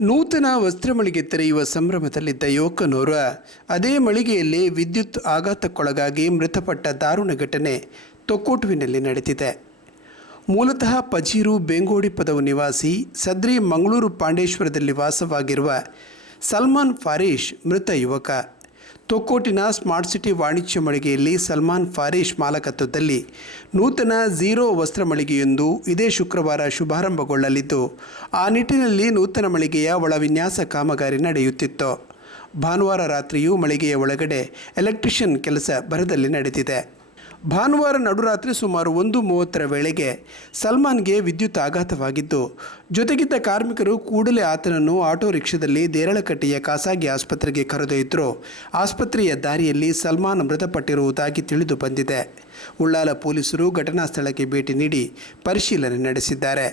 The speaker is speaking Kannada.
ನೂತನ ವಸ್ತ್ರ ಮಳಿಗೆ ತೆರೆಯುವ ಸಂಭ್ರಮದಲ್ಲಿದ್ದ ಯುವಕನೋರ್ವ ಅದೇ ಮಳಿಗೆಯಲ್ಲಿ ವಿದ್ಯುತ್ ಆಘಾತಕ್ಕೊಳಗಾಗಿ ಮೃತಪಟ್ಟ ದಾರುಣ ಘಟನೆ ತೊಕ್ಕೋಟುವಿನಲ್ಲಿ ನಡೆದಿದೆ. ಮೂಲತಃ ಪಜೀರು ಬೆಂಗೋಡಿ ಪದವು ನಿವಾಸಿ ಸದ್ರಿ ಮಂಗಳೂರು ಪಾಂಡೇಶ್ವರದಲ್ಲಿ ವಾಸವಾಗಿರುವ ಸಲ್ಮಾನ್ ಫಾರೀಶ್ ಮೃತ ಯುವಕ. ತೊಕ್ಕೋಟಿನ ಸ್ಮಾರ್ಟ್ ಸಿಟಿ ವಾಣಿಜ್ಯ ಮಳಿಗೆಯಲ್ಲಿ ಸಲ್ಮಾನ್ ಫಾರೀಶ್ ಮಾಲಕತ್ವದಲ್ಲಿ ನೂತನ ಝೀರೋ ವಸ್ತ್ರ ಮಳಿಗೆಯೊಂದು ಇದೇ ಶುಕ್ರವಾರ ಶುಭಾರಂಭಗೊಳ್ಳಲಿದ್ದು, ಆ ನಿಟ್ಟಿನಲ್ಲಿ ನೂತನ ಮಳಿಗೆಯ ಒಳ ವಿನ್ಯಾಸ ಕಾಮಗಾರಿ ನಡೆಯುತ್ತಿತ್ತು. ಭಾನುವಾರ ರಾತ್ರಿಯೂ ಮಳಿಗೆಯ ಒಳಗಡೆ ಎಲೆಕ್ಟ್ರಿಷಿಯನ್ ಕೆಲಸ ಭರದಲ್ಲಿ ನಡೆದಿದೆ. ಭಾನುವಾರ ನಡುರಾತ್ರಿ ಸುಮಾರು 1:30 ವೇಳೆಗೆ ಸಲ್ಮಾನ್ಗೆ ವಿದ್ಯುತ್ ಆಘಾತವಾಗಿದ್ದು, ಜೊತೆಗಿದ್ದ ಕಾರ್ಮಿಕರು ಕೂಡಲೇ ಆತನನ್ನು ಆಟೋ ರಿಕ್ಷಾದಲ್ಲಿ ದೇರಳಕಟ್ಟೆಯ ಖಾಸಗಿ ಆಸ್ಪತ್ರೆಗೆ ಕರೆದೊಯ್ದರು. ಆಸ್ಪತ್ರೆಯ ದಾರಿಯಲ್ಲಿ ಸಲ್ಮಾನ್ ಮೃತಪಟ್ಟಿರುವುದಾಗಿ ತಿಳಿದು ಬಂದಿದೆ. ಉಳ್ಳಾಲ ಪೊಲೀಸರು ಘಟನಾ ಸ್ಥಳಕ್ಕೆ ಭೇಟಿ ನೀಡಿ ಪರಿಶೀಲನೆ ನಡೆಸಿದ್ದಾರೆ.